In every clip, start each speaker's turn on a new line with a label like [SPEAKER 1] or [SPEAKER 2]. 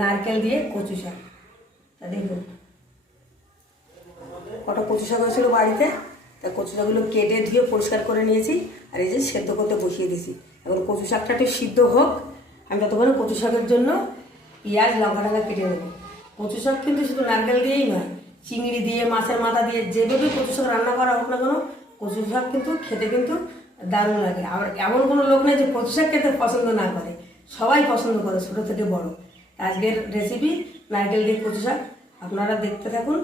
[SPEAKER 1] নারকেল দিয়ে কচু শাক। তা দেখুন কটা কচু শাক হয়েছিল বাড়িতে, তা কচু শাকগুলো কেটে ধুয়ে পরিষ্কার করে নিয়েছি, আর এই যে সেদ্ধ করতে বসিয়ে দিয়েছি। এখন কচু শাকটা একটু সিদ্ধ হোক, আমি ততক্ষণে কচু শাকের জন্য পেঁয়াজ, লঙ্কা টাকা কেটে নেব। কচু শাক কিন্তু শুধু নারকেল দিয়েই নয়, চিংড়ি দিয়ে, মাছের মাথা দিয়ে, যেভাবে কচু শাক রান্না করা হোক না কেন, কচু শাক কিন্তু খেতে কিন্তু দারুণ লাগে। আবার এমন কোনো লোক নেই যে কচু শাক খেতে পছন্দ না করে। সবাই পছন্দ করে, ছোটো থেকে বড়। আজকের রেসিপি নারকেল দিয়ে কচু শাক। আপনারা দেখতে থাকুন,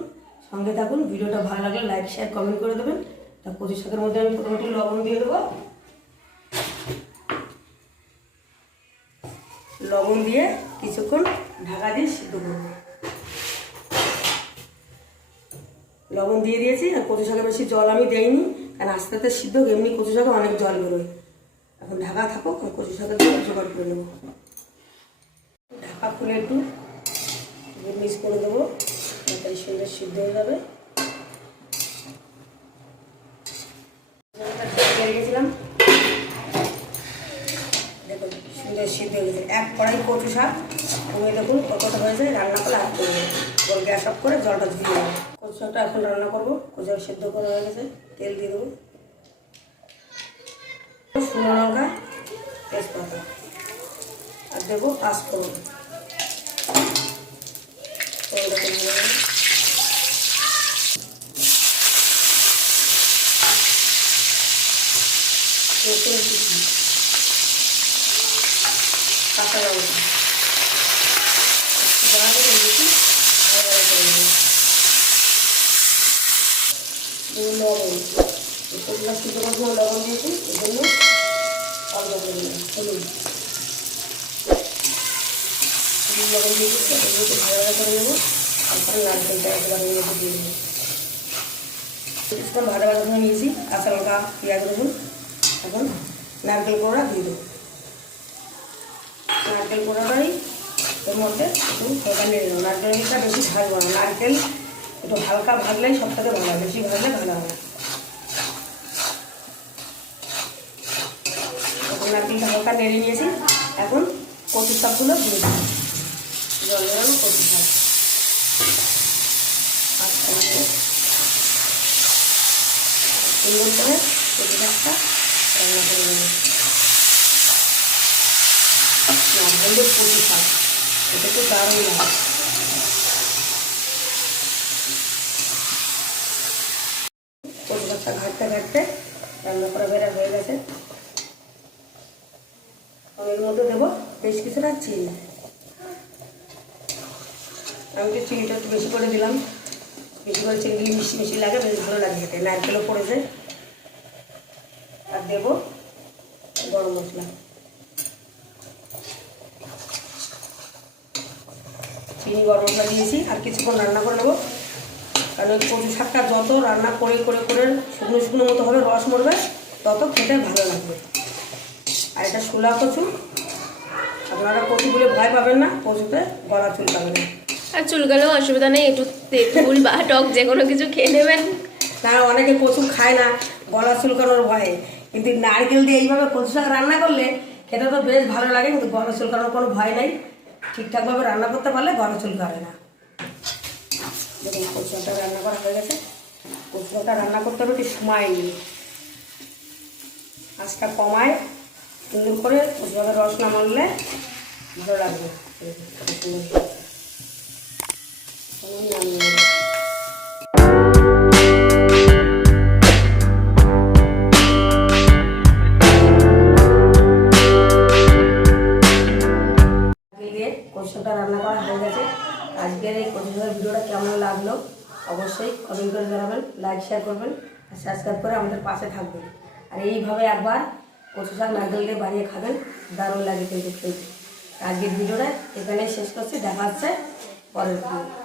[SPEAKER 1] সঙ্গে থাকুন। ভিডিওটা ভালো লাগলে লাইক শেয়ার কমেন্ট করে দেবেন। তা কচু শাকের মধ্যে আমি প্রথমে লবণ দিয়ে দেবো। লবণ দিয়ে কিছুক্ষণ ঢাকা দিয়ে সিদ্ধ করব। লবণ দিয়ে দিয়েছি। আর কচু শাকে বেশি জল আমি দেইনি, কারণ আস্তে আস্তে সিদ্ধ, এমনি কচু শাকে অনেক জল বেরোয়। এখন ঢাকা থাকুক কচু শাকের জল জোগাড় করে নেব। ঢাকা খুলে একটু মিক্স করে দেবো তাড়াতাড়ি সুন্দর সিদ্ধ হয়ে যাবে। রেখেছিলাম দেখুন সুন্দর সিদ্ধ হয়ে গেছে। এক কড়াই কচু শাক। তুমি দেখুন কতটা হয়েছে, রান্না করে হাত করে দেবো গ্যাস অফ করে জলটা দিয়ে দেবো কচু শাকটা এখন রান্না করব। কচু শাক সেদ্ধ করা হয়ে গেছে। তেল দিয়ে দেবো। শুকনো লঙ্কা তেজপাতা। আর দেবো পাঁচফোড়ন। রসুন কুচি কাঁচা লবণ। কপিলা সিদ্ধ লবণ দিয়েছি ভালো করে নেব তারপরে নারকেলটা একেবারে নিয়ে দেবো নিয়েছি পেঁয়াজ এখন নারকেল দিয়ে দেবো নারকেল মধ্যে একটু হালকা দেবো নারকেলটা বেশি নারকেল একটু হালকা সব থেকে ভালো বেশি ভাজলে ভালো হয় না এখন নারকেলটা হালকা নেড়ে নিয়েছি। এখন কচু শাকগুলো দিয়ে দিই জল বেরোনো কচু শাক। আচ্ছা কচু শাক। এটা তো দারুণ লাগে কচু শাকটা ঘাটতে ঘাটতে রান্না করা বেড়া হয়ে গেছে আমি এর মধ্যে দেবো। বেশ কিছুটা চিনি আমি তো চিনিটা একটু বেশি করে দিলাম। বেশি করে চিনি দিলে মিষ্টি মিষ্টি লাগে, বেশ ভালো লাগে খেতে। নারকেলও পড়েছে। আর দেবো গরম মশলা। চিনি, গরম মশলা দিয়েছি। আর কিছুক্ষণ রান্না করে নেব। কারণ ওই কচু শাকটা যত রান্না করে করে করে শুকনো শুকনো মতো হবে, রস মরবে, তত খেতে ভালো লাগবে। আর এটা শোলা কচু। আপনারা কচু বলে ভয় পাবেন না কচুতে গলা চুল পাবেন না।
[SPEAKER 2] আর চুলকালেও অসুবিধা নেই একটু তেঁতুল বা টক যে কোনো কিছু খেয়ে নেবেন।
[SPEAKER 1] তারা অনেকে কচু খায় না গলা চুলকানোর ভয়ে। কিন্তু নারকেল দিয়ে এইভাবে কচু শাক রান্না করলে খেতে তো বেশ ভালো লাগে কিন্তু গলা চুলকানোর কোনো ভয় নাই। ঠিকঠাকভাবে রান্না করতে পারলে গলা চুল চুলকাবে না। দেখুন কচু শাকটা রান্না করা হয়ে গেছে। কচু শাকটা রান্না করতে হবে একটু সময় নিয়ে? আজটা কমায়। সুন্দর করে শাকের রস না মারলে ভালো লাগবে। রান্না করা হয়ে গেছে। আজকের এই কচুটার ভিডিওটা কেমন লাগল অবশ্যই কমেন্ট করে জানাবেন লাইক শেয়ার করবেন, আর সাবস্ক্রাইব করে আমাদের পাশে থাকবেন। আর এইভাবে একবার কচু শাক নারকেল দিয়ে বানিয়ে খাবেন, দারুণ লাগে কিন্তু খেতে। আজকের ভিডিওটা এখানে শেষ করছি, দেখা হচ্ছে পরের ভিডিও